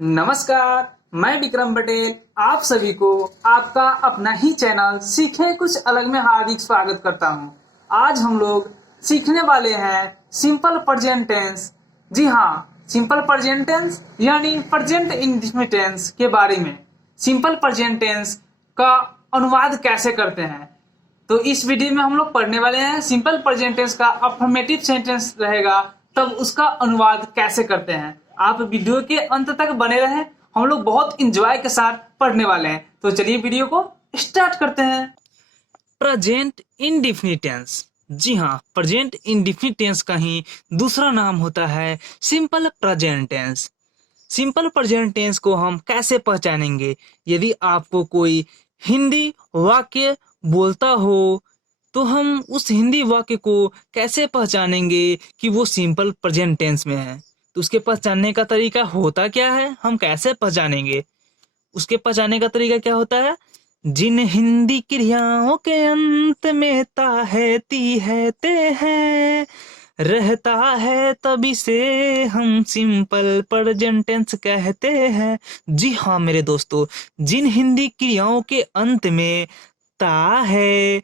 नमस्कार। मैं विक्रम पटेल आप सभी को आपका अपना ही चैनल सीखे कुछ अलग में हार्दिक स्वागत करता हूं। आज हम लोग सीखने वाले हैं सिंपल प्रेजेंट टेंस। जी हाँ, सिंपल प्रेजेंट टेंस यानी प्रेजेंट इंडेफिनिट टेंस के बारे में। सिंपल प्रेजेंट टेंस का अनुवाद कैसे करते हैं, तो इस वीडियो में हम लोग पढ़ने वाले हैं सिंपल प्रेजेंट टेंस का अफर्मेटिव सेंटेंस रहेगा, तब उसका अनुवाद कैसे करते हैं। आप वीडियो के अंत तक बने रहें, हम लोग बहुत इंजॉय के साथ पढ़ने वाले हैं। तो चलिए वीडियो को स्टार्ट करते हैं। Present indefinite tense. जी हाँ, प्रेजेंट इंडेफिनिट टेंस का ही दूसरा नाम होता है simple present tense. Simple present tense को हम कैसे पहचानेंगे? यदि आपको कोई हिंदी वाक्य बोलता हो तो हम उस हिंदी वाक्य को कैसे पहचानेंगे कि वो सिंपल प्रेजेंट टेंस में है? तो उसके पहचानने का तरीका होता क्या है, हम कैसे पहचानेंगे? उसके पहचानने का तरीका क्या होता है? जिन हिंदी क्रियाओं के अंत में ता है ती है ते है रहता है, तभी से हम सिंपल प्रेजेंट टेंस कहते हैं। जी हाँ मेरे दोस्तों, जिन हिंदी क्रियाओं के अंत में ता है,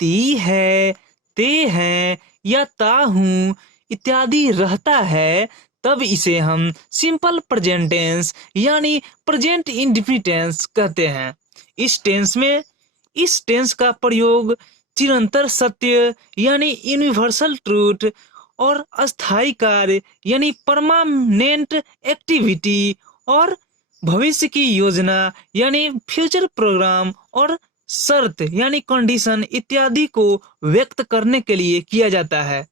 ती है, ते है या ता हूं इत्यादि रहता है, तब इसे हम सिंपल प्रेजेंट टेंस यानी प्रेजेंट इंडेफिनिट टेंस कहते हैं। इस टेंस का प्रयोग चिरंतर सत्य यानी यूनिवर्सल ट्रूथ और अस्थायी कार्य यानी परमानेंट एक्टिविटी और भविष्य की योजना यानी फ्यूचर प्रोग्राम और शर्त यानी कंडीशन इत्यादि को व्यक्त करने के लिए किया जाता है।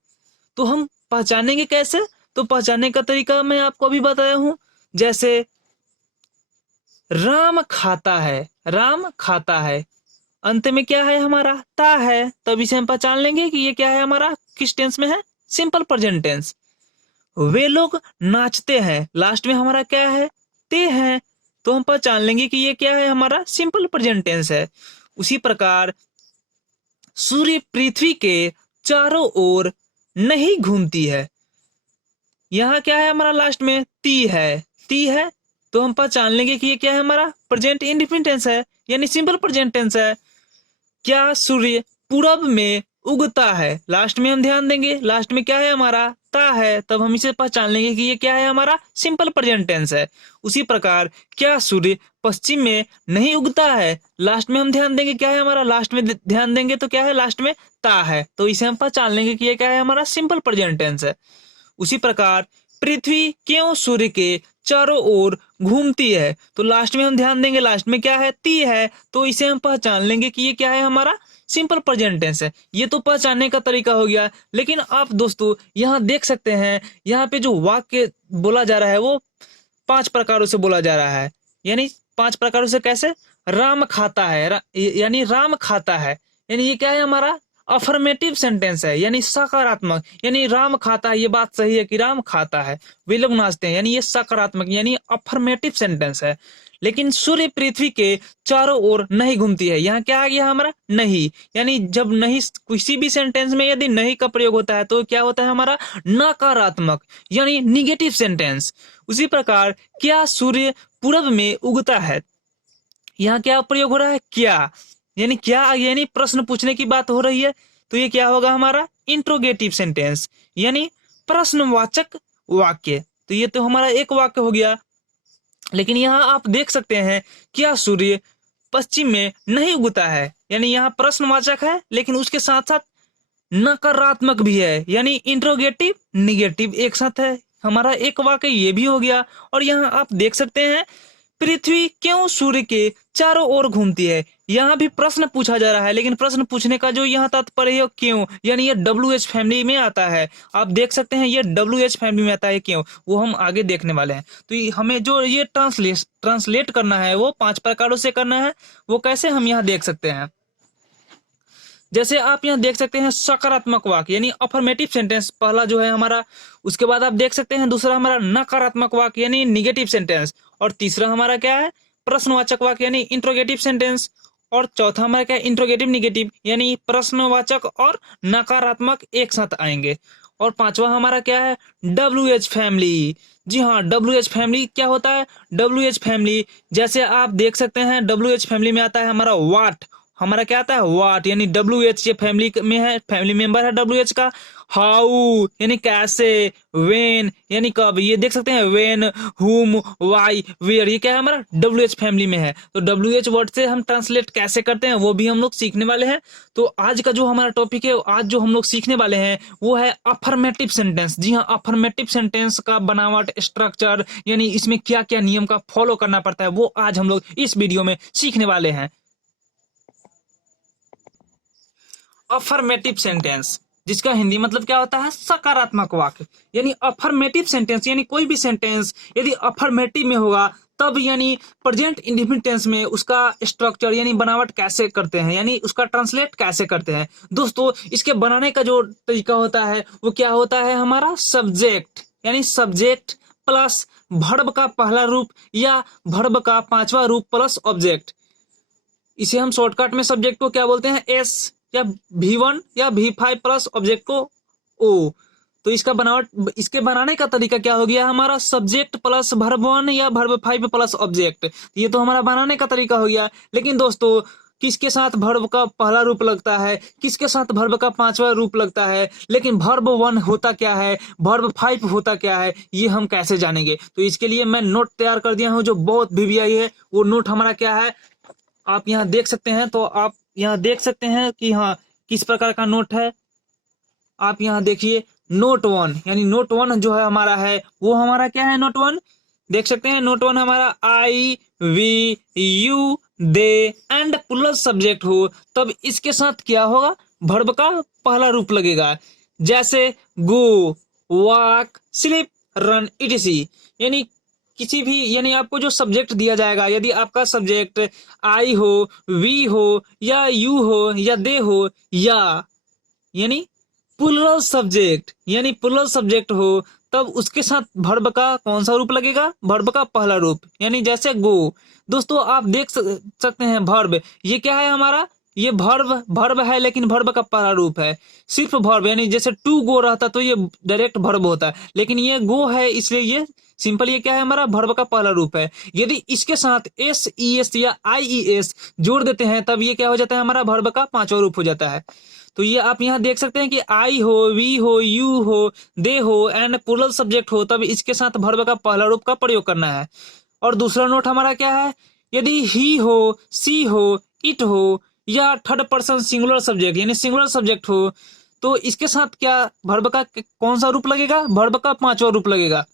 तो हम पहचानेंगे कैसे? तो पहचानने का तरीका मैं आपको अभी बताया हूं। जैसे राम खाता है, राम खाता है, अंत में क्या है हमारा? ता है, तब इसे हम पहचान लेंगे कि ये क्या है हमारा, किस टेंस में है? Simple present tense. वे लोग नाचते हैं, लास्ट में हमारा क्या है? ते हैं, तो हम पहचान लेंगे कि ये क्या है हमारा? सिंपल प्रेजेंट टेंस है। उसी प्रकार सूर्य पृथ्वी के चारों ओर नहीं घूमती है, यहाँ क्या है हमारा? लास्ट में ती है, ती है, तो हम पहचान लेंगे कि ये क्या है हमारा? प्रेजेंट इंडेफिनिट टेंस है यानी सिंपल प्रेजेंट टेंस है। क्या सूर्य पूरब में उगता है, लास्ट में हम ध्यान देंगे, लास्ट में क्या है हमारा? ता है, तब हम इसे पहचान लेंगे कि ये क्या है हमारा? सिंपल प्रेजेंट टेंस है। उसी प्रकार क्या सूर्य पश्चिम में नहीं उगता है, लास्ट में हम ध्यान देंगे, क्या है हमारा? लास्ट में ध्यान देंगे तो क्या है? लास्ट में ता है, तो इसे हम पहचान लेंगे कि ये क्या है हमारा? सिंपल प्रेजेंट टेंस है। उसी प्रकार पृथ्वी क्यों सूर्य के चारों ओर घूमती है, तो लास्ट में हम ध्यान देंगे, लास्ट में क्या है? ती है, तो इसे हम पहचान लेंगे कि ये क्या है हमारा? सिंपल प्रेजेंट टेंस है। ये तो पहचानने का तरीका हो गया। लेकिन आप दोस्तों यहाँ देख सकते हैं, यहाँ पे जो वाक्य बोला जा रहा है वो 5 प्रकारों से बोला जा रहा है। यानी 5 प्रकारों से कैसे? राम खाता है, यानी राम खाता है, यानी ये क्या है हमारा? अफर्मेटिव सेंटेंस है यानी सकारात्मक, यानी राम खाता है, ये बात सही है कि राम खाता है। वे लोग नाचते हैं, यानी ये सकारात्मक यानी अफर्मेटिव सेंटेंस है। लेकिन सूर्य पृथ्वी के चारों ओर नहीं घूमती है, यहाँ क्या आ गया हमारा? नहीं, यानी जब नहीं किसी भी सेंटेंस में यदि नहीं का प्रयोग होता है तो क्या होता है हमारा? नकारात्मक यानी निगेटिव सेंटेंस। उसी प्रकार क्या सूर्य पूरब में उगता है, यहाँ क्या प्रयोग हो रहा है? क्या, यानी क्या यानी प्रश्न पूछने की बात हो रही है, तो ये क्या होगा हमारा? इंट्रोगेटिव सेंटेंस यानी प्रश्नवाचक वाक्य। तो ये तो हमारा एक वाक्य हो गया। लेकिन यहाँ आप देख सकते हैं क्या सूर्य पश्चिम में नहीं उगता है, यानी यहाँ प्रश्नवाचक है लेकिन उसके साथ साथ नकारात्मक भी है, यानी इंट्रोगेटिव निगेटिव एक साथ है। हमारा एक वाक्य ये भी हो गया। और यहाँ आप देख सकते हैं पृथ्वी क्यों सूर्य के चारों ओर घूमती है, यहाँ भी प्रश्न पूछा जा रहा है, लेकिन प्रश्न पूछने का जो यहाँ तात्पर्य है क्यों, यानी ये WH फैमिली में आता है। आप देख सकते हैं ये WH फैमिली में आता है, क्यों वो हम आगे देखने वाले हैं। तो हमें जो ये ट्रांसलेट करना है वो 5 प्रकारों से करना है। वो कैसे, हम यहाँ देख सकते हैं। जैसे आप यहाँ देख सकते हैं सकारात्मक वाक्य यानी अफर्मेटिव सेंटेंस पहला जो है हमारा। उसके बाद आप देख सकते हैं दूसरा हमारा नकारात्मक वाक्य यानी निगेटिव सेंटेंस। और तीसरा हमारा क्या है? प्रश्नवाचक वाक्य यानी इंट्रोगेटिव सेंटेंस। और चौथा हमारा क्या है? इंट्रोगेटिव निगेटिव यानी प्रश्नवाचक और नकारात्मक एक साथ आएंगे। और पांचवा हमारा क्या है? WH family. जी हाँ, WH फैमिली क्या होता है? WH फैमिली जैसे आप देख सकते हैं, WH फैमिली में आता है हमारा वाट। हमारा क्या आता है? वाट। यानी WH ये फैमिली में है, फैमिली मेंबर है WH का। हाउ यानी कैसे, वेन यानी कब, ये देख सकते हैं, वेन, हुम, वाई, वेयर, ये क्या है? हमारा WH फैमिली में है। तो WH वर्ड से हम ट्रांसलेट कैसे करते हैं वो भी हम लोग सीखने वाले हैं। तो आज का जो हमारा टॉपिक है, आज जो हम लोग सीखने वाले हैं वो है अफर्मेटिव सेंटेंस। जी हाँ, अफर्मेटिव सेंटेंस का बनावट, स्ट्रक्चर, यानी इसमें क्या क्या नियम का फॉलो करना पड़ता है वो आज हम लोग इस वीडियो में सीखने वाले हैं। अफर्मेटिव सेंटेंस, जिसका हिंदी मतलब क्या होता है? सकारात्मक वाक्य। यानी अफर्मेटिव सेंटेंस यानी कोई भी सेंटेंस यदि अफर्मेटिव में होगा तब यानी प्रेजेंट इंडेफिनिट टेंस में उसका स्ट्रक्चर यानी बनावट कैसे करते हैं, यानी उसका ट्रांसलेट कैसे करते हैं। दोस्तों, इसके बनाने का जो तरीका होता है वो क्या होता है? हमारा सब्जेक्ट, यानी सब्जेक्ट प्लस वर्ब का पहला रूप या वर्ब का पांचवा रूप प्लस ऑब्जेक्ट। इसे हम शॉर्टकट में सब्जेक्ट को क्या बोलते हैं? एस, या V1 या V5 प्लस ऑब्जेक्ट को ओ। तो इसका बनावट, इसके बनाने का तरीका क्या हो गया? हमारा सब्जेक्ट प्लस वर्ब 1 या वर्ब 5 प्लस ऑब्जेक्ट। ये तो हमारा बनाने का तरीका हो गया। लेकिन दोस्तों, किसके साथ वर्ब का पहला रूप लगता है, किसके साथ वर्ब का पांचवा रूप लगता है, लेकिन वर्ब 1 होता क्या है, वर्ब 5 होता क्या है, ये हम कैसे जानेंगे? तो इसके लिए मैं नोट तैयार कर दिया हूं जो बहुत VVI है। वो नोट हमारा क्या है आप यहाँ देख सकते हैं। तो आप यहाँ देख सकते हैं कि हाँ, किस प्रकार का नोट है। आप यहाँ देखिए, नोट 1, यानी नोट 1 जो है हमारा है वो हमारा क्या है? नोट 1 देख सकते हैं। नोट 1 हमारा I, we, you, they and plus subject हो तब इसके साथ क्या होगा? वर्ब का पहला रूप लगेगा। जैसे गो, वॉक, स्लीप, रन, इटीसी। यानी किसी भी, यानी आपको जो सब्जेक्ट दिया जाएगा, यदि आपका सब्जेक्ट आई हो, वी हो, या यू हो, या दे हो, या यानी प्लुरल सब्जेक्ट, यानी प्लुरल सब्जेक्ट हो तब उसके साथ वर्ब का कौन सा रूप लगेगा? वर्ब का पहला रूप। यानी जैसे गो। दोस्तों, आप देख सकते हैं वर्ब, ये क्या है हमारा? ये वर्ब है, लेकिन वर्ब का पहला रूप है। सिर्फ वर्ब, यानी जैसे टू गो रहता तो ये डायरेक्ट वर्ब होता है, लेकिन ये गो है इसलिए ये सिंपल, ये क्या है? हमारा वर्ब का पहला रूप है। यदि इसके साथ SES या IES जोड़ देते हैं तब ये क्या हो जाता है? हमारा वर्ब का पांचवा रूप हो जाता है। तो ये आप यहाँ देख सकते हैं कि आई हो, वी हो, यू हो, दे हो एंड प्लुरल सब्जेक्ट हो तब इसके साथ वर्ब का पहला रूप का प्रयोग करना है। और दूसरा नोट हमारा क्या है? यदि ही हो, सी हो, इट हो, या थर्ड पर्सन सिंगुलर सब्जेक्ट यानी सिंगुलर सब्जेक्ट हो तो इसके साथ क्या वर्ब का कौन सा रूप लगेगा? वर्ब का पांचवा रूप लगेगा।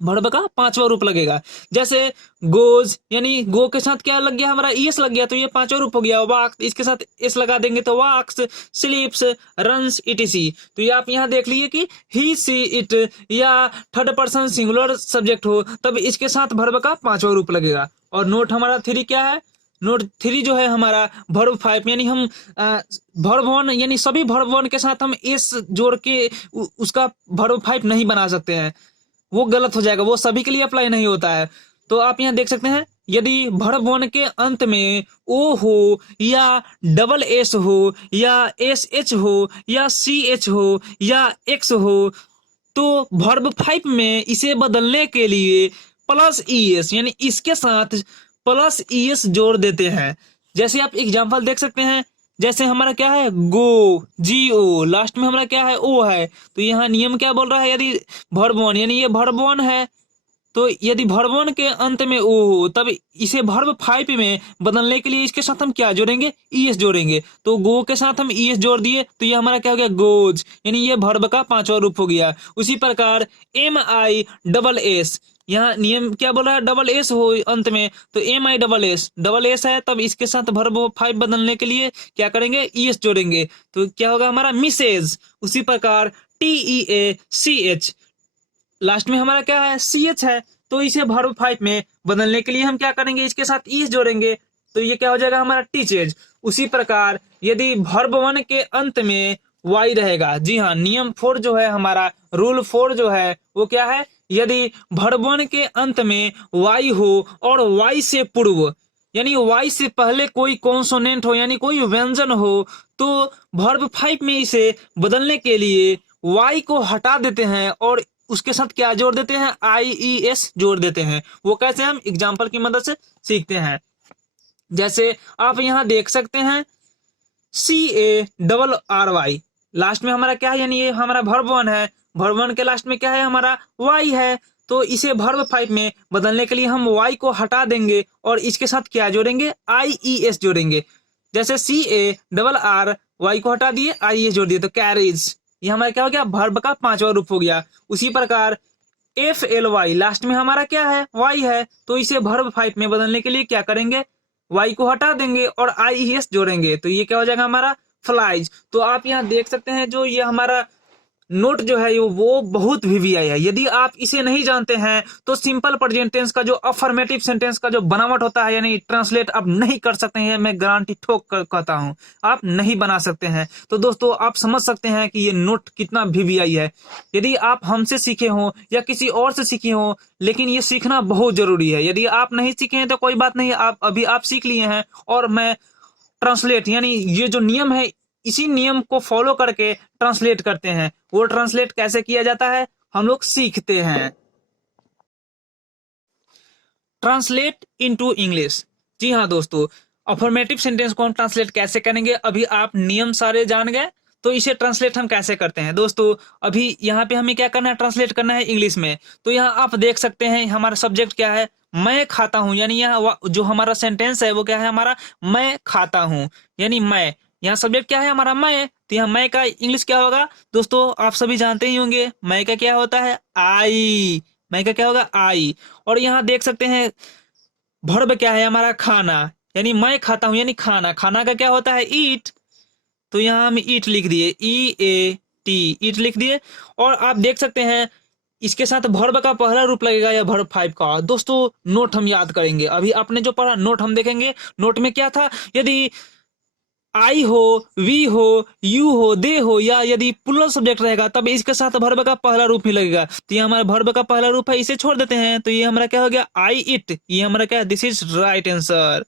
वर्ब का पांचवा रूप लगेगा। जैसे गोज, यानी गो के साथ क्या लग गया? हमारा ईएस लग गया तो ये पांचवा रूप हो गया। वाक, इसके साथ एस लगा देंगे तो वाक्स, स्लीप्स, रन्स, इटीसी। तो ये आप यहाँ देख लीजिए कि ही, सी, इट या थर्ड पर्सन सिंगुलर सब्जेक्ट हो तब इसके साथ वर्ब का पांचवा रूप लगेगा। और नोट हमारा 3 क्या है? नोट 3 जो है हमारा वर्ब 5, यानी हम वर्ब 1 यानी सभी वर्ब 1 के साथ हम एस जोड़ के उसका वर्ब 5 नहीं बना सकते हैं, वो गलत हो जाएगा, वो सभी के लिए अप्लाई नहीं होता है। तो आप यहाँ देख सकते हैं, यदि वर्ब 1 के अंत में ओ हो, या डबल एस हो, या SH हो, या CH हो, या X हो तो वर्ब 5 में इसे बदलने के लिए प्लस ES यानी इसके साथ प्लस ES जोड़ देते हैं। जैसे आप एग्जाम्पल देख सकते हैं, जैसे हमारा क्या है? गो, GO, लास्ट में हमारा क्या है? ओ है। तो यहाँ नियम क्या बोल रहा है? यदि वर्ब 1 यानी ये वर्ब 1 है तो यदि वर्ब 1 के अंत में ओ हो तब इसे वर्ब 5 में बदलने के लिए इसके साथ हम क्या जोड़ेंगे? ES जोड़ेंगे। तो गो के साथ हम ES जोड़ दिए तो ये हमारा क्या हो गया? गोज, यानी ये वर्ब का पांचवा रूप हो गया। उसी प्रकार MI, यहाँ नियम क्या बोल रहा है? डबल एस हो अंत में तो MI डबल एस है तब इसके साथ वर्ब 5 बदलने के लिए क्या करेंगे? ES जोड़ेंगे तो क्या होगा? हमारा मिसेज। उसी प्रकार TEACH, लास्ट में हमारा क्या है? CH है तो इसे वर्ब 5 में बदलने के लिए हम क्या करेंगे? इसके साथ ES जोड़ेंगे तो ये क्या हो जाएगा? हमारा टीचेज। उसी प्रकार यदि वर्ब 1 के अंत में Y रहेगा, जी हाँ, नियम 4 जो है हमारा, रूल 4 जो है वो क्या है? यदि वर्ब 1 के अंत में Y हो और Y से पूर्व यानी Y से पहले कोई कॉन्सोनेंट हो यानी कोई व्यंजन हो तो वर्ब 5 में इसे बदलने के लिए Y को हटा देते हैं और उसके साथ क्या जोड़ देते हैं, IES जोड़ देते हैं। वो कैसे, हम एग्जाम्पल की मदद से सीखते हैं। जैसे आप यहाँ देख सकते हैं CARRY, लास्ट में हमारा क्या है, यानी ये हमारा वर्ब 1 है, वर्ब 1 के लास्ट में क्या है, हमारा Y है। तो इसे वर्ब 5 में बदलने के लिए हम Y को हटा देंगे और इसके साथ क्या जोड़ेंगे, IES जोड़ेंगे। जैसे CARRY को हटा दिए, IES जोड़ दिए, तो कैरेज, ये हमारा क्या हो गया, वर्ब का 5वां रूप हो गया। उसी प्रकार FLY, लास्ट में हमारा क्या है, Y है, तो इसे वर्ब 5 में बदलने के लिए क्या करेंगे, Y को हटा देंगे और IES जोड़ेंगे, तो ये क्या हो जाएगा हमारा, फ्लाइज। तो आप यहाँ देख सकते हैं जो ये हमारा नोट जो है वो बहुत VVI है। यदि आप इसे नहीं जानते हैं तो सिंपल प्रेजेंट टेंस का जो अफर्मेटिव सेंटेंस का जो बनावट होता है, यानी ट्रांसलेट आप नहीं कर सकते हैं, मैं गारंटी ठोक कर कहता हूं, आप नहीं बना सकते हैं। तो दोस्तों आप समझ सकते हैं कि ये नोट कितना VVI है। यदि आप हमसे सीखे हों या किसी और से सीखे हों, लेकिन ये सीखना बहुत जरूरी है। यदि आप नहीं सीखे हैं तो कोई बात नहीं, आप सीख लिए हैं, और मैं ट्रांसलेट, यानी ये जो नियम है, इसी नियम को फॉलो करके ट्रांसलेट करते हैं। वो ट्रांसलेट कैसे किया जाता है, हम लोग सीखते हैं। Translate into English. जी हाँ दोस्तों, अफर्मेटिव सेंटेंस को हम ट्रांसलेट कैसे करेंगे, अभी आप नियम सारे जान गए, तो इसे ट्रांसलेट हम कैसे करते हैं। दोस्तों अभी यहाँ पे हमें क्या करना है, ट्रांसलेट करना है इंग्लिश में। तो यहाँ आप देख सकते हैं हमारा सब्जेक्ट क्या है, मैं खाता हूं, यानी यहाँ जो हमारा सेंटेंस है वो क्या है हमारा, मैं खाता हूं, यानी मैं। यहाँ सब्जेक्ट क्या है हमारा, मैं। तो यहाँ मैं का इंग्लिश क्या होगा दोस्तों, आप सभी जानते ही होंगे, मैं का क्या होता है, आई। मैं का क्या होगा, आई। और यहाँ देख सकते हैं वर्ब क्या है हमारा, खाना, यानी मैं खाता हूं, यानी खाना। खाना का क्या होता है, ईट। तो यहाँ हम ईट लिख दिए, EAT, ईट लिख दिए। और आप देख सकते हैं इसके साथ वर्ब का पहला रूप लगेगा या वर्ब 5 का। दोस्तों नोट हम याद करेंगे, अभी आपने जो पढ़ा नोट हम देखेंगे। नोट में क्या था, यदि आई हो, वी हो, यू हो, दे हो, या यदि प्लूरल सब्जेक्ट रहेगा तब इसके साथ वर्ब का पहला रूप ही लगेगा। तो ये हमारा वर्ब का पहला रूप है, इसे छोड़ देते हैं। तो ये हमारा क्या हो गया, आई इट, ये हमारा क्या है, दिस इज राइट आंसर।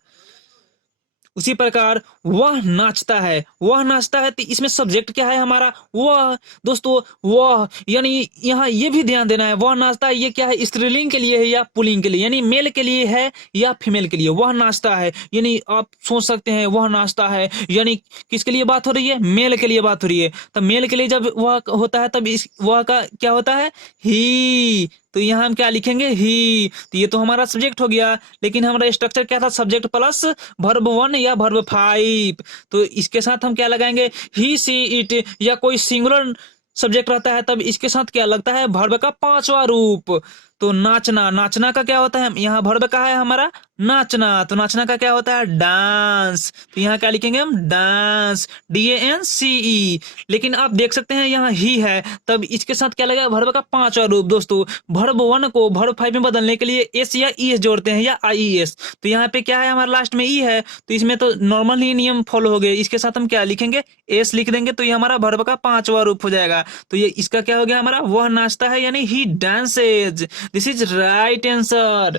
उसी प्रकार वह नाचता है, वह नाचता है, तो इसमें सब्जेक्ट क्या है हमारा, वह। दोस्तों वह, यानी यहाँ ये भी ध्यान देना है, वह नाचता है, ये क्या है, स्त्रीलिंग के लिए है या पुल्लिंग के लिए, यानी मेल के लिए है या फीमेल के लिए। वह नाचता है, यानी आप सोच सकते हैं वह नाचता है यानी किसके लिए बात हो रही है, मेल के लिए बात हो रही है। तो मेल के लिए जब वह होता है तब इस वह का क्या होता है, ही। तो यहाँ हम क्या लिखेंगे, ही। तो ये तो हमारा सब्जेक्ट हो गया, लेकिन हमारा स्ट्रक्चर क्या था, सब्जेक्ट प्लस वर्ब 1 या वर्ब 5। तो इसके साथ हम क्या लगाएंगे, ही, सी, इट, या कोई सिंगुलर सब्जेक्ट रहता है तब इसके साथ क्या लगता है, वर्ब का 5वां रूप। तो नाचना, नाचना का क्या होता है, यहाँ वर्ब का है हमारा नाचना, तो नाचना का क्या होता है, डांस। तो यहाँ क्या लिखेंगे हम, डांस, DANCE। लेकिन आप देख सकते हैं यहाँ ही है, तब इसके साथ क्या लगेगा, वर्ब का 5वां रूप। दोस्तों वर्ब 1 को वर्ब 5 में बदलने के लिए एस या ES जोड़ते हैं या IES। तो यहाँ पे क्या है हमारा लास्ट में ई है, तो इसमें तो नॉर्मल ही नियम फॉलो हो गए। इसके साथ हम क्या लिखेंगे, एस लिख देंगे, तो ये हमारा वर्ब का 5वां रूप हो जाएगा। तो ये इसका क्या हो गया हमारा, वह नाचता है, यानी he dances, this is right answer.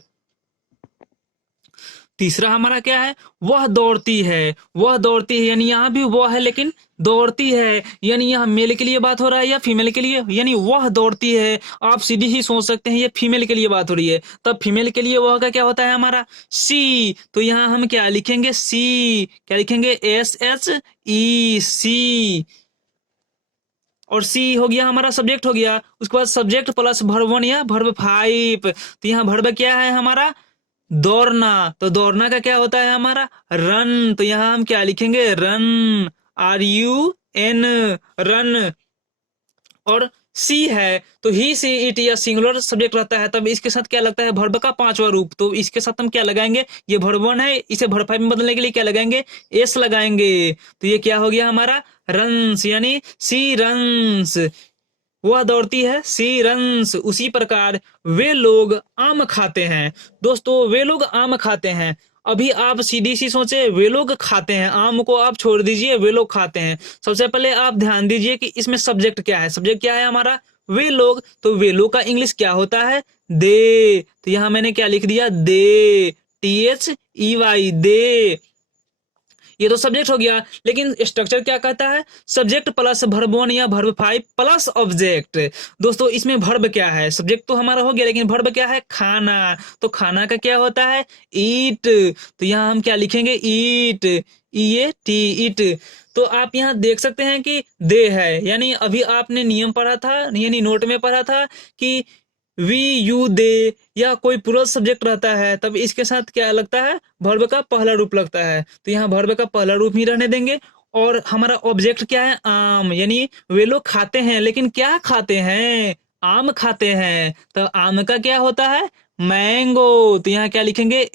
तीसरा हमारा क्या है, वह दौड़ती है, वह दौड़ती है, यानी यहाँ भी वह है लेकिन दौड़ती है, यानी यहाँ मेल के लिए बात हो रहा है या फीमेल के लिए, यानी वह दौड़ती है। आप सीधी ही सोच सकते हैं ये फीमेल के लिए बात हो रही है, तब फीमेल के लिए वह का क्या होता है हमारा, सी। तो यहाँ हम क्या लिखेंगे, सी, क्या लिखेंगे, SHE, और सी हो गया हमारा सब्जेक्ट हो गया। उसके बाद सब्जेक्ट प्लस वर्ब 1 या वर्ब 5। तो यहाँ वर्ब क्या है हमारा, दौड़ना। तो दौड़ना का क्या होता है हमारा, रन। तो यहाँ हम क्या लिखेंगे, रन, RUN, रन। और सी है तो ही, सी, इट या सिंगुलर सब्जेक्ट रहता है तब इसके साथ क्या लगता है, वर्ब का 5वां रूप। तो इसके साथ हम क्या लगाएंगे, ये वर्ब 1 है, इसे वर्ब 5 में बदलने के लिए क्या लगाएंगे, एस लगाएंगे। तो ये क्या हो गया हमारा, रन्स, यानी सी रन्स, वह दौड़ती है, सी रन्स। उसी प्रकार वे लोग आम खाते हैं। दोस्तों वे लोग आम खाते हैं, अभी आप सीधी सी सोचे, वे लोग खाते हैं, आम को आप छोड़ दीजिए, वे लोग खाते हैं। सबसे पहले आप ध्यान दीजिए कि इसमें सब्जेक्ट क्या है, सब्जेक्ट क्या है हमारा, वे लोग। तो वे लोग का इंग्लिश क्या होता है, दे। तो यहां मैंने क्या लिख दिया, दे, THEY, दे। ये तो सब्जेक्ट हो गया, लेकिन स्ट्रक्चर क्या कहता है, सब्जेक्ट प्लस वर्ब 1 या वर्ब 5 प्लस ऑब्जेक्ट। दोस्तों इसमें वर्ब क्या है, सब्जेक्ट तो हमारा हो गया लेकिन वर्ब क्या है, खाना। तो खाना का क्या होता है, ईट। तो यहाँ हम क्या लिखेंगे, ईट, ईएटी, ईट। तो आप यहाँ देख सकते हैं कि दे है, यानी अभी आपने नियम पढ़ा था, यानी नोट में पढ़ा था कि वी यू दे या कोई पूरा सब्जेक्ट रहता है तब इसके साथ क्या लगता है, वर्ब का पहला रूप लगता है। तो यहाँ वर्ब का पहला रूप ही रहने देंगे। और हमारा ऑब्जेक्ट क्या है, आम, यानी वे लोग खाते हैं, लेकिन क्या खाते हैं, आम खाते हैं। तो आम का क्या होता है, मैंगो। तो यहाँ क्या लिखेंगे,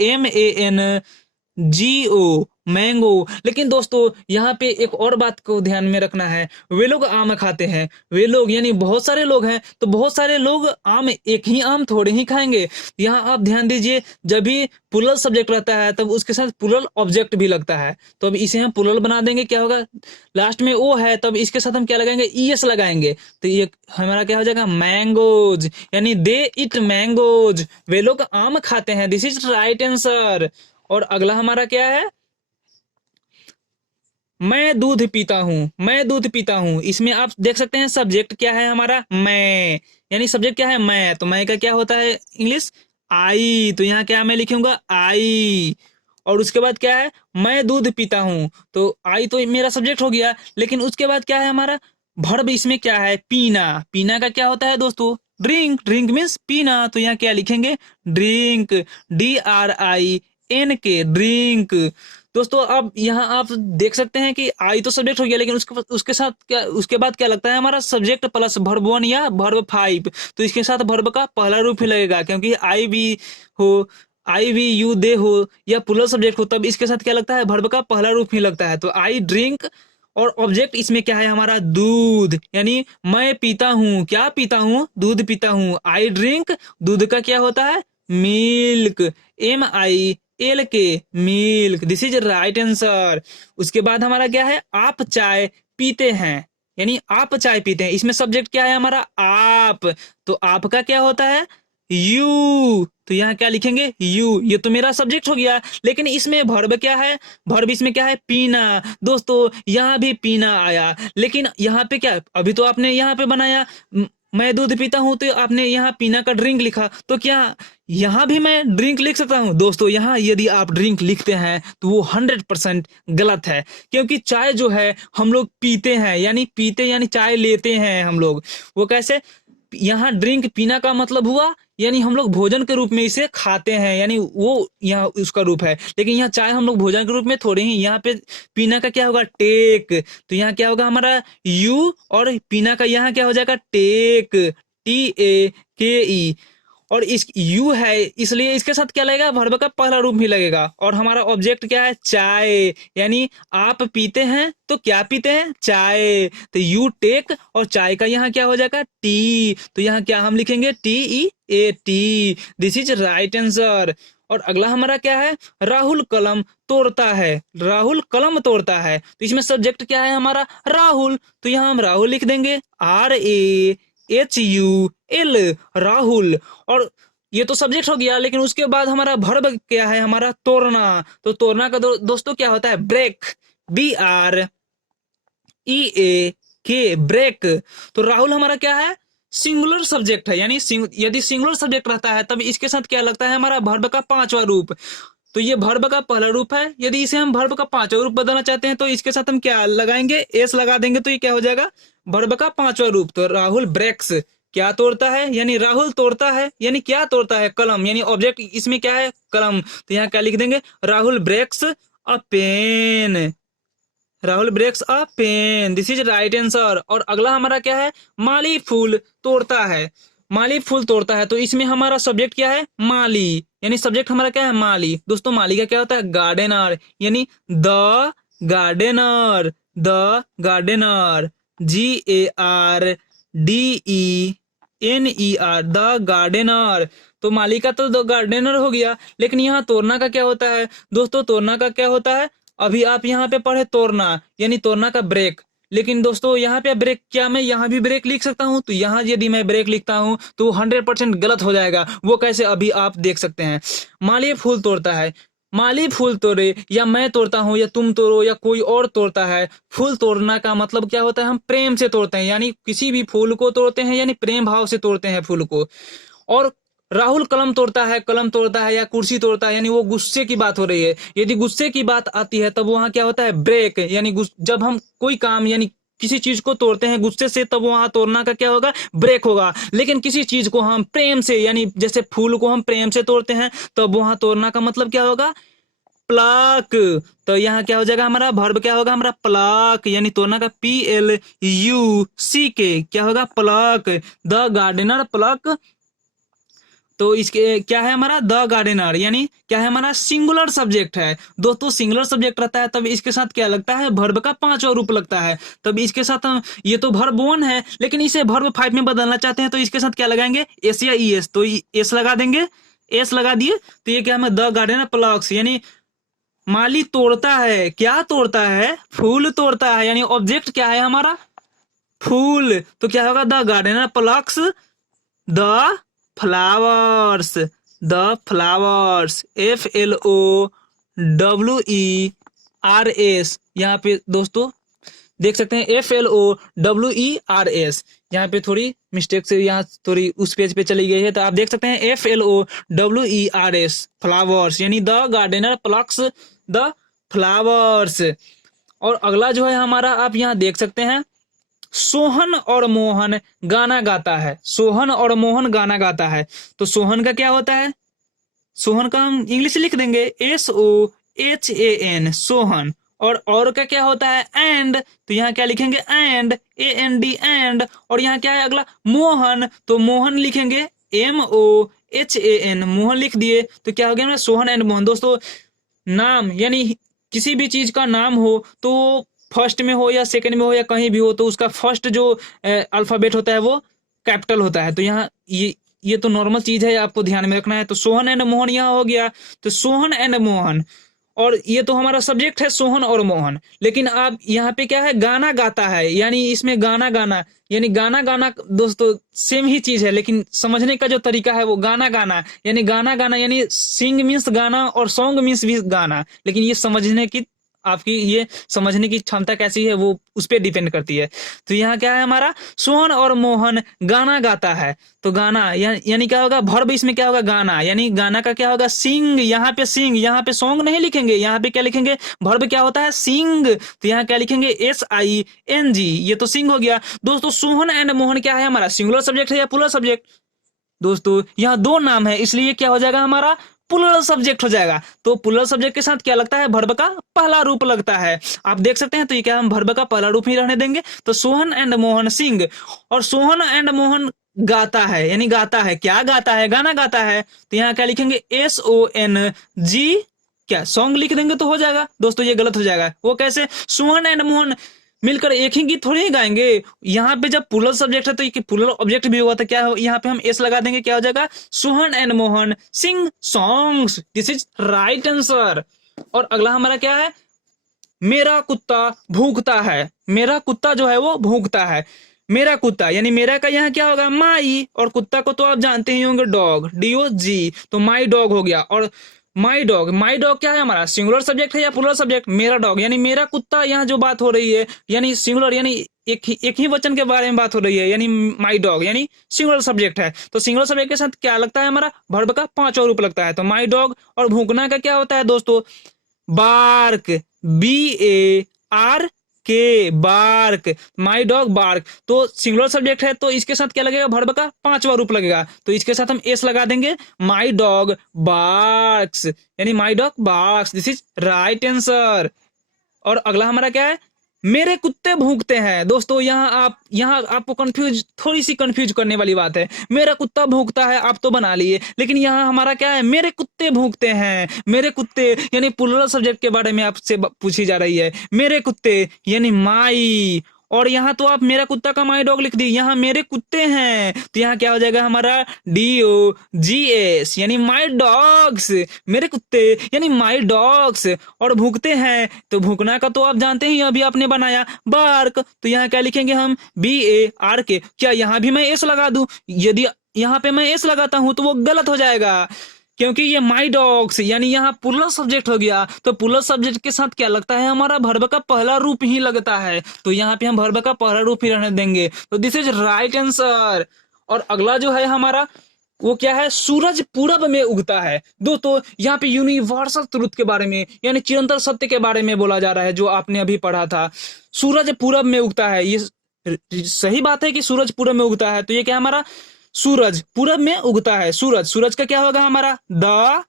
MANGO, मैंगो। लेकिन दोस्तों यहाँ पे एक और बात को ध्यान में रखना है, वे लोग आम खाते हैं, वे लोग यानी बहुत सारे लोग हैं, तो बहुत सारे लोग आम, एक ही आम थोड़े ही खाएंगे। यहाँ आप ध्यान दीजिए, जब भी प्लूरल सब्जेक्ट रहता है तब उसके साथ प्लूरल ऑब्जेक्ट भी लगता है। तो अब इसे हम प्लूरल बना देंगे, क्या होगा, लास्ट में ओ है तब इसके साथ हम क्या लगाएंगे, ES लगाएंगे। तो ये हमारा क्या हो जाएगा, मैंगोज, यानी दे इट मैंगोज, वे लोग आम खाते हैं। This is right answer. और अगला हमारा क्या है, मैं दूध पीता हूं, मैं दूध पीता हूं। इसमें आप देख सकते हैं सब्जेक्ट क्या है हमारा, मैं, यानी सब्जेक्ट क्या है, मैं। तो मैं का क्या होता है इंग्लिश, आई। तो यहाँ क्या मैं लिखूंगा, आई। और उसके बाद क्या है, मैं दूध पीता हूं। तो आई तो मेरा सब्जेक्ट हो गया, लेकिन उसके बाद क्या है हमारा वर्ब, इसमें क्या है, पीना। पीना का क्या होता है दोस्तों, ड्रिंक। ड्रिंक मीन्स पीना। तो यहाँ क्या लिखेंगे, ड्रिंक, DRINK, ड्रिंक। दोस्तों अब यहाँ आप देख सकते हैं कि आई तो सब्जेक्ट हो गया, लेकिन उसके साथ क्या, उसके बाद क्या लगता है हमारा, सब्जेक्ट प्लस वर्ब 1 या वर्ब 5। तो इसके साथ वर्ब का पहला रूप ही लगेगा, क्योंकि आई भी हो, आई भी यू दे हो या प्लूरल सब्जेक्ट हो, तब इसके साथ क्या लगता है, वर्ब का पहला रूप ही लगता है। तो आई ड्रिंक, और ऑब्जेक्ट इसमें क्या है हमारा, दूध, यानी मैं पीता हूँ, क्या पीता हूँ, दूध पीता हूँ। आई ड्रिंक, दूध का क्या होता है, milk, MILK, milk. This is right answer. उसके बाद हमारा क्या है, आप चाय पीते हैं, यानी आप चाय पीते हैं। इसमें सब्जेक्ट क्या है हमारा, आप। तो आपका क्या होता है, यू। तो यहाँ क्या लिखेंगे, यू। ये तो मेरा सब्जेक्ट हो गया, लेकिन इसमें वर्ब क्या है, वर्ब इसमें क्या है, पीना। दोस्तों यहाँ भी पीना आया, लेकिन यहाँ पे क्या, अभी तो आपने यहाँ पे बनाया मैं दूध पीता हूं, तो आपने यहाँ पीना का ड्रिंक लिखा, तो क्या यहाँ भी मैं ड्रिंक लिख सकता हूँ। दोस्तों यहाँ यदि आप ड्रिंक लिखते हैं तो वो 100% गलत है, क्योंकि चाय जो है हम लोग पीते हैं, यानी पीते यानी चाय लेते हैं हम लोग, वो कैसे, यहाँ ड्रिंक पीना का मतलब हुआ, यानी हम लोग भोजन के रूप में इसे खाते हैं, यानी वो यहाँ उसका रूप है। लेकिन यहाँ चाय हम लोग भोजन के रूप में थोड़े ही, यहाँ पे पीना का क्या होगा, टेक। तो यहाँ क्या होगा हमारा, यू, और पीना का यहाँ क्या हो जाएगा, टेक, TAKE। और इस यू है, इसलिए इसके साथ क्या लगेगा, वर्ब का पहला रूप ही लगेगा। और हमारा ऑब्जेक्ट क्या है, चाय, यानी आप पीते हैं तो क्या पीते हैं, चाय। तो यू टेक, और चाय का यहाँ क्या हो जाएगा, टी। तो यहाँ क्या हम लिखेंगे, TEAT। This is right answer. और अगला हमारा क्या है, राहुल कलम तोड़ता है, राहुल कलम तोड़ता है। तो इसमें सब्जेक्ट क्या है हमारा, राहुल। तो यहाँ हम राहुल लिख देंगे, RAHUL, राहुल। और ये तो सब्जेक्ट हो गया, लेकिन उसके बाद हमारा वर्ब क्या है हमारा, तोड़ना। तो तोड़ना का दोस्तों क्या होता है, ब्रेक, BREAK, ब्रेक। तो राहुल हमारा क्या है, सिंगुलर सब्जेक्ट है, यानी यदि सिंगुलर सब्जेक्ट रहता है तब इसके साथ क्या लगता है हमारा, वर्ब का पांचवा रूप। तो ये वर्ब का पहला रूप है, यदि इसे हम वर्ब का पांचवा रूप बदलना चाहते हैं तो इसके साथ हम क्या लगाएंगे, S लगा देंगे। तो ये क्या हो जाएगा, वर्ब का पांचवा रूप। तो राहुल ब्रेक्स, क्या तोड़ता है, यानी राहुल तोड़ता है, यानी क्या तोड़ता है, कलम, यानी ऑब्जेक्ट इसमें क्या है, कलम। तो यहाँ क्या लिख देंगे, Rahul breaks a pen, Rahul breaks a pen. This is right answer. और अगला हमारा क्या है, माली फूल तोड़ता है, माली फूल तोड़ता है। तो इसमें हमारा सब्जेक्ट क्या है, माली, यानी सब्जेक्ट हमारा क्या है, माली। दोस्तों माली का क्या होता है, गार्डनर, यानी the gardener, the gardener, GARDENER, the gardener. तो माली का तो द गार्डनर हो गया, लेकिन यहाँ तोड़ना का क्या होता है दोस्तों, तोड़ना का क्या होता है, अभी आप यहाँ पे पढ़े तोड़ना, यानी तोड़ना का ब्रेक। लेकिन दोस्तों यहाँ पे ब्रेक, क्या मैं यहाँ भी ब्रेक लिख सकता हूँ, तो यहाँ यदि मैं ब्रेक लिखता हूँ तो 100% गलत हो जाएगा। वो कैसे, अभी आप देख सकते हैं। माली फूल तोड़ता है, माली फूल तोड़े, या मैं तोड़ता हूँ, या तुम तोड़ो, या कोई और तोड़ता है। फूल तोड़ना का मतलब क्या होता है, हम प्रेम से तोड़ते हैं, यानी किसी भी फूल को तोड़ते हैं, यानी प्रेम भाव से तोड़ते हैं फूल को। और राहुल कलम तोड़ता है या कुर्सी तोड़ता है, यानी वो गुस्से की बात हो रही है। यदि गुस्से की बात आती है तब वहां क्या होता है, ब्रेक, यानी जब हम कोई काम यानी किसी चीज को तोड़ते हैं गुस्से से, तब वहां तोड़ना का क्या होगा, ब्रेक होगा। लेकिन किसी चीज को हम प्रेम से, यानी जैसे फूल को हम प्रेम से तोड़ते हैं, तब वहां तोड़ना का मतलब क्या होगा, प्लाक। तो यहाँ क्या हो जाएगा, हमारा वर्ब क्या होगा, हमारा प्लाक, यानी तोड़ना का PLUCK क्या होगा, प्लाक। द गार्डनर प्लक, तो इसके क्या है हमारा, द गार्डनर, यानी क्या है हमारा, सिंगुलर सब्जेक्ट है। दोस्तों सिंगुलर सब्जेक्ट रहता है तब इसके साथ क्या लगता है, वर्ब का पांचवा रूप लगता है। तब इसके साथ हम, ये तो वर्ब 1 है, लेकिन इसे वर्ब 5 में बदलना चाहते हैं, तो इसके साथ क्या लगाएंगे, एस या ES, तो एस लगा देंगे, एस लगा दिए, तो ये क्या है, द गार्डनर प्लक्स, यानी माली तोड़ता है, क्या तोड़ता है, फूल तोड़ता है, यानी ऑब्जेक्ट क्या है हमारा, फूल। तो क्या होगा, the gardener plucks the flowers, the flowers, FLOWERS। यहाँ पे दोस्तों देख सकते हैं FLOWERS, यहाँ पे थोड़ी मिस्टेक से यहाँ थोड़ी उस पेज पे चली गई है, तो आप देख सकते हैं FLOWERS, फ्लावर्स, यानी the gardener plucks the flowers. और अगला जो है हमारा, आप यहाँ देख सकते हैं, सोहन और मोहन गाना गाता है, सोहन और मोहन गाना गाता है। तो सोहन का क्या होता है, सोहन का हम इंग्लिश लिख देंगे SOHAN, सोहन। और का क्या होता है, एंड, तो यहाँ क्या लिखेंगे, एंड, AND, एंड। और यहाँ क्या है अगला, मोहन, तो मोहन लिखेंगे MOHAN, मोहन लिख दिए, तो क्या हो गया, सोहन एंड मोहन। दोस्तों नाम, यानी किसी भी चीज का नाम हो तो फर्स्ट में हो या सेकंड में हो या कहीं भी हो, तो उसका फर्स्ट जो अल्फाबेट होता है वो कैपिटल होता है। तो यहाँ ये तो नॉर्मल चीज है, आपको ध्यान में रखना है। तो सोहन एंड मोहन यहाँ हो गया, तो सोहन एंड मोहन, और ये तो हमारा सब्जेक्ट है सोहन और मोहन। लेकिन आप यहाँ पे क्या है, गाना गाता है, यानी इसमें गाना गाना, यानी गाना गाना दोस्तों सेम ही चीज है, लेकिन समझने का जो तरीका है वो गाना गाना, यानी गाना गाना, यानी सिंग मीन्स गाना और सॉन्ग मीन्स भी गाना, लेकिन ये समझने की, आपकी ये समझने की क्षमता कैसी है वो उस पर डिपेंड करती है। तो यहाँ क्या है हमारा, सोहन और मोहन गाना गाता है। तो गाना यानी क्या होगा, वर्ब इसमें क्या होगा, गाना, यानी गाना का क्या होगा, सिंग। यहाँ पे सिंग, यहाँ पे सॉन्ग नहीं लिखेंगे, यहाँ पे क्या लिखेंगे, वर्ब क्या होता है, सिंग। तो यहाँ क्या लिखेंगे, SING, ये तो सिंग हो गया। दोस्तों सोहन एंड मोहन क्या है हमारा, सिंगुलर सब्जेक्ट है या प्लूरल सब्जेक्ट। दोस्तों यहाँ दो नाम है, इसलिए क्या हो जाएगा हमारा, प्लूरल सब्जेक्ट हो जाएगा। तो प्लूरल सब्जेक्ट के साथ क्या लगता है, वर्ब का पहला रूप लगता है। आप देख सकते हैं, तो ये क्या हम वर्ब का पहला रूप ही रहने देंगे। तो सोहन एंड मोहन सिंग, और सोहन एंड मोहन गाता है, यानी गाता है, क्या गाता है, गाना गाता है। तो यहाँ क्या लिखेंगे, SONG, क्या सॉन्ग लिख देंगे तो हो जाएगा। दोस्तों ये गलत हो जाएगा, वो कैसे, सोहन एंड मोहन मिलकर एक ही गीत थोड़ी ही गाएंगे। यहाँ पे जब प्लूरल सब्जेक्ट है तो ये प्लूरल ऑब्जेक्ट भी हुआ, तो क्या हो, यहाँ पे हम एस लगा देंगे, क्या हो जाएगा, Sohan and Mohan sing songs, this is right answer. और अगला हमारा क्या है, मेरा कुत्ता भूखता है, मेरा कुत्ता जो है वो भूखता है। मेरा कुत्ता, यानी मेरा का यहाँ क्या होगा, माई, और कुत्ता को तो आप जानते ही होंगे, डॉग, DOG, तो माई डॉग हो गया। और माई डॉग क्या है हमारा, सिंगुलर सब्जेक्ट है या प्लूरल सब्जेक्ट, मेरा डॉग, यानी मेरा कुत्ता, यहाँ जो बात हो रही है, यानी सिंगुलर, यानी एक ही वचन के बारे में बात हो रही है, यानी माई डॉग, यानी सिंगुलर सब्जेक्ट है। तो सिंगुलर सब्जेक्ट के साथ क्या लगता है हमारा, वर्ब का पांचवा रूप लगता है। तो माई डॉग, और भूखना का क्या होता है दोस्तों, bark, BARK, bark, my dog bark. तो सिंगुलर सब्जेक्ट है, तो इसके साथ क्या लगेगा, वर्ब का पांचवा रूप लगेगा। तो इसके साथ हम एस लगा देंगे, माई डॉग बार्क्स, यानी my dog barks, this is right answer. और अगला हमारा क्या है, मेरे कुत्ते भूखते हैं। दोस्तों यहाँ आपको थोड़ी सी कंफ्यूज करने वाली बात है। मेरा कुत्ता भूखता है आप तो बना लिए, लेकिन यहाँ हमारा क्या है, मेरे कुत्ते भूखते हैं। मेरे कुत्ते यानी प्लूरल सब्जेक्ट के बारे में आपसे पूछी जा रही है। मेरे कुत्ते यानी माई, और यहाँ तो आप मेरा कुत्ता का माई डॉग लिख दी, यहाँ मेरे कुत्ते हैं, तो यहाँ क्या हो जाएगा हमारा, DOGS, यानी माई डॉग्स, मेरे कुत्ते यानी माई डॉग्स। और भूखते हैं, तो भूखना का तो आप जानते ही, अभी आपने बनाया, बार्क, तो यहाँ क्या लिखेंगे हम, BARK। क्या यहाँ भी मैं एस लगा दूं, यदि यहाँ पे मैं एस लगाता हूं तो वो गलत हो जाएगा, क्योंकि ये माई डॉग्स यानी यहाँ पुलर सब्जेक्ट हो गया, तो पुलर सब्जेक्ट के साथ क्या लगता है, हमारा वर्ब का पहला रूप ही लगता है, तो यहाँ पे हम वर्ब का पहला रूप ही रहने देंगे, तो दिस इज राइट आंसर। और अगला जो है हमारा वो क्या है, सूरज पूरब में उगता है। दोस्तों यहाँ पे यूनिवर्सल ट्रुथ के बारे में यानी चिरंतन सत्य के बारे में बोला जा रहा है, जो आपने अभी पढ़ा था। सूरज पूरब में उगता है, ये सही बात है कि सूरज पूरब में उगता है, तो ये क्या है हमारा, सूरज पूरब में उगता है। सूरज, सूरज का क्या होगा हमारा, द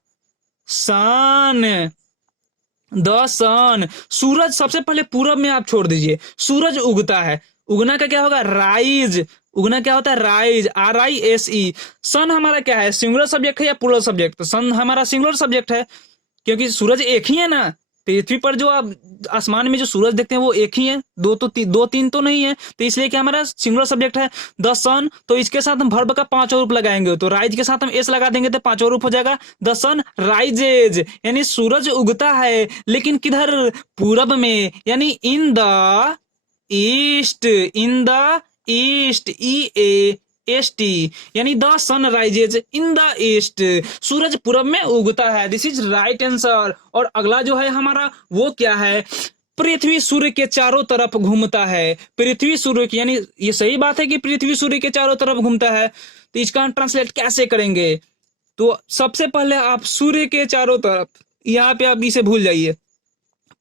सन, द सन। सूरज सबसे पहले पूरब में आप छोड़ दीजिए, सूरज उगता है, उगना का क्या होगा, राइज, उगना क्या होता है, राइज, RISE। सन हमारा क्या है, सिंगुलर सब्जेक्ट है या प्लूरल सब्जेक्ट, तो सन हमारा सिंगुलर सब्जेक्ट है, क्योंकि सूरज एक ही है ना, पृथ्वी पर जो आप आसमान में जो सूरज देखते हैं वो एक ही है, दो तीन तो नहीं है, तो इसलिए क्या हमारा सिंगुलर सब्जेक्ट है द सन। तो इसके साथ हम वर्ब का पांचवा रूप लगाएंगे, तो राइज के साथ हम एस लगा देंगे तो पांचवा रूप हो जाएगा द सन राइजेज, यानी सूरज उगता है, लेकिन किधर, पूरब में, यानी in the east, in the east, EAST, यानी the sun rises in the east, सूरज पूरब में उगता है, दिस इज राइट आंसर। और अगला जो है हमारा वो क्या है, पृथ्वी सूर्य के चारों तरफ घूमता है, पृथ्वी सूर्य की, यानी ये सही बात है कि पृथ्वी सूर्य के चारों तरफ घूमता है, तो इसका ट्रांसलेट कैसे करेंगे, तो सबसे पहले आप सूर्य के चारों तरफ, यहाँ पे आप इसे भूल जाइए,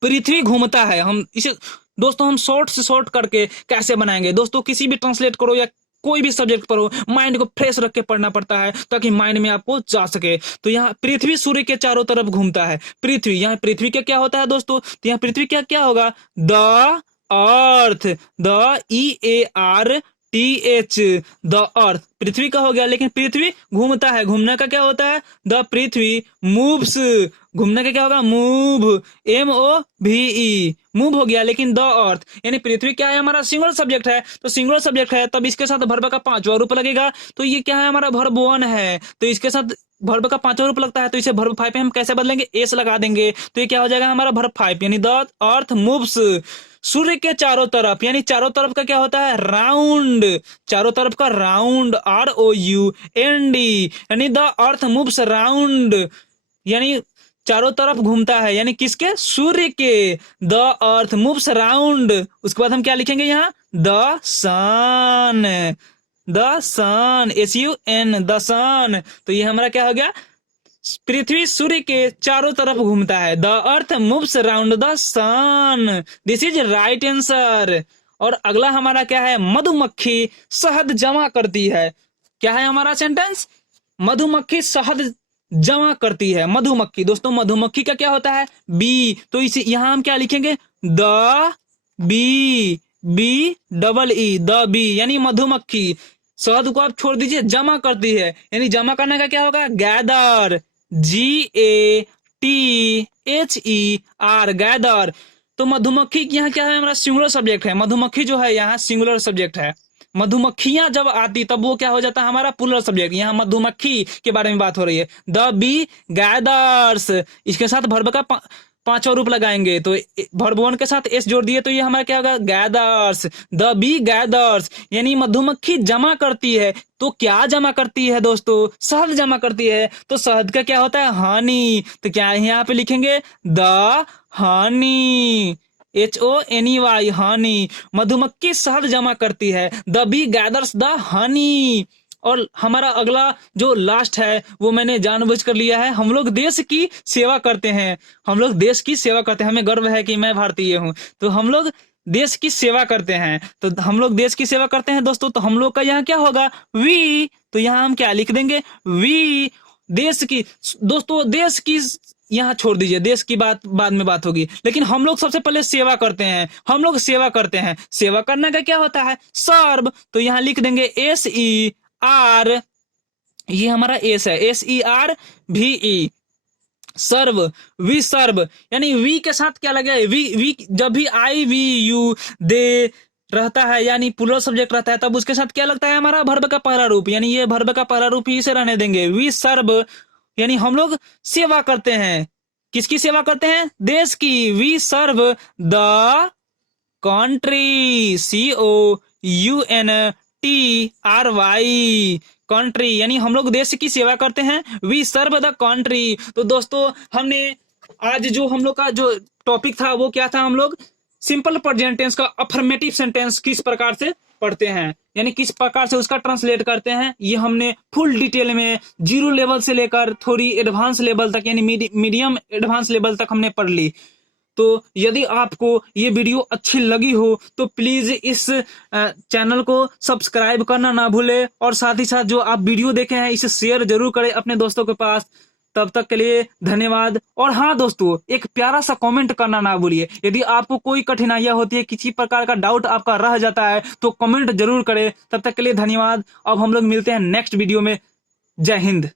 पृथ्वी घूमता है, हम इसे दोस्तों हम शॉर्ट से शॉर्ट करके कैसे बनाएंगे, दोस्तों किसी भी ट्रांसलेट करो या कोई भी सब्जेक्ट पर हो, माइंड को फ्रेश रख के पढ़ना पड़ता है ताकि माइंड में आपको जा सके। तो यहाँ पृथ्वी सूर्य के चारों तरफ घूमता है, पृथ्वी, यहाँ पृथ्वी का क्या होता है दोस्तों, तो यहाँ पृथ्वी क्या क्या होगा, the earth, the EARTH, the earth, पृथ्वी का हो गया, लेकिन पृथ्वी घूमता है, घूमने का क्या होता है, द पृथ्वी मूव्स, घूमने का क्या होगा, मूव, MOVE, मूव हो गया, लेकिन द अर्थ, यानी पृथ्वी क्या है हमारा, सिंगुलर सब्जेक्ट है, तो सिंगुलर सब्जेक्ट है, तब इसके साथ वर्ब का पांचवा रूप लगेगा, तो ये क्या है हमारा, वर्ब 1 है, तो इसके साथ वर्ब का पांचवा रूप लगता है, तो इसे वर्ब 5 पे हम कैसे बदलेंगे, एस लगा देंगे, तो ये क्या हो जाएगा हमारा वर्ब 5, यानी द अर्थ मूव्स, सूर्य के चारों तरफ, यानी चारों तरफ का क्या होता है, राउंड, चारों तरफ का राउंड, ROUND, यानी द अर्थ मूव्स राउंड, यानी चारों तरफ घूमता है, यानी किसके, सूर्य के, द अर्थ मूव्स राउंड, उसके बाद हम क्या लिखेंगे यहाँ, the sun, the sun, SUN, the sun, तो ये हमारा क्या हो गया, पृथ्वी सूर्य के चारों तरफ घूमता है, the earth moves around the sun, this is right answer. और अगला हमारा क्या है, मधुमक्खी शहद जमा करती है, क्या है हमारा सेंटेंस, मधुमक्खी शहद जमा करती है, मधुमक्खी, दोस्तों मधुमक्खी का क्या होता है, बी, तो इसे यहां हम क्या लिखेंगे, द BE, द बी, यानी मधुमक्खी, शहद को आप छोड़ दीजिए, जमा करती है, यानी जमा करने का क्या होगा, गैदर, GATHER, गैदर। तो मधुमक्खी यहाँ क्या है हमारा, सिंगुलर सब्जेक्ट है, मधुमक्खी जो है यहाँ सिंगुलर सब्जेक्ट है, मधुमक्खियां जब आती तब वो क्या हो जाता है हमारा प्लूरल सब्जेक्ट, यहाँ मधुमक्खी के बारे में बात हो रही है, द बी गैदर्स, इसके साथ वर्ब का पांचवा रूप लगाएंगे, तो वर्ब 1 के साथ एस जोड़ दिए, तो ये हमारा क्या होगा, गैदर्स, द बी गैदर्स, यानी मधुमक्खी जमा करती है, तो क्या जमा करती है दोस्तों, शहद जमा करती है, तो शहद का क्या होता है, हनी, तो क्या यहाँ पे लिखेंगे, द हनी, HONEY, हनी, मधुमक्खी शहद जमा करती है, the bee gathers the honey. और हमारा अगला जो लास्ट है वो मैंने जानबूझ कर लिया है, हम लोग देश की सेवा करते हैं, हम लोग देश की सेवा करते हैं, हमें गर्व है कि मैं भारतीय हूं, तो हम लोग देश की सेवा करते हैं, तो हम लोग देश की सेवा करते हैं दोस्तों, तो हम लोग का यहाँ क्या होगा, वी, तो यहाँ हम क्या लिख देंगे, वी, देश की, दोस्तों देश की यहाँ छोड़ दीजिए, देश की बात बाद में बात होगी, लेकिन हम लोग सबसे पहले सेवा करते हैं, हम लोग सेवा करते हैं, सेवा करने का क्या होता है, सर्व, तो यहाँ लिख देंगे SER, ये हमारा एस है, SERVE, सर्व, वी सर्व, यानी वी के साथ क्या लगे, वी जब भी IVU दे रहता है यानी प्लूरल सब्जेक्ट रहता है, तब उसके साथ क्या लगता है हमारा, वर्ब का पहला रूप, यानी ये वर्ब का पहला रूप ही इसे रहने देंगे, वी सर्व, यानी हम लोग सेवा करते हैं, किसकी सेवा करते हैं, देश की, we serve the country, COUNTRY, country, यानी हम लोग देश की सेवा करते हैं, वी सर्व द कंट्री। तो दोस्तों हमने आज जो हम लोग का जो टॉपिक था वो क्या था, हम लोग सिंपल प्रेजेंट टेंस का अफर्मेटिव सेंटेंस किस प्रकार से पढ़ते हैं, यानी किस प्रकार से उसका ट्रांसलेट करते हैं, ये हमने फुल डिटेल में जीरो लेवल से लेकर थोड़ी एडवांस लेवल तक यानी मीडियम एडवांस लेवल तक हमने पढ़ ली। तो यदि आपको ये वीडियो अच्छी लगी हो तो प्लीज इस चैनल को सब्सक्राइब करना ना भूले, और साथ ही साथ जो आप वीडियो देखे हैं इसे शेयर जरूर करें अपने दोस्तों के पास। तब तक के लिए धन्यवाद। और हाँ दोस्तों, एक प्यारा सा कमेंट करना ना भूलिए। यदि आपको कोई कठिनाइयां होती है, किसी प्रकार का डाउट आपका रह जाता है तो कमेंट जरूर करें। तब तक के लिए धन्यवाद। अब हम लोग मिलते हैं नेक्स्ट वीडियो में। जय हिंद।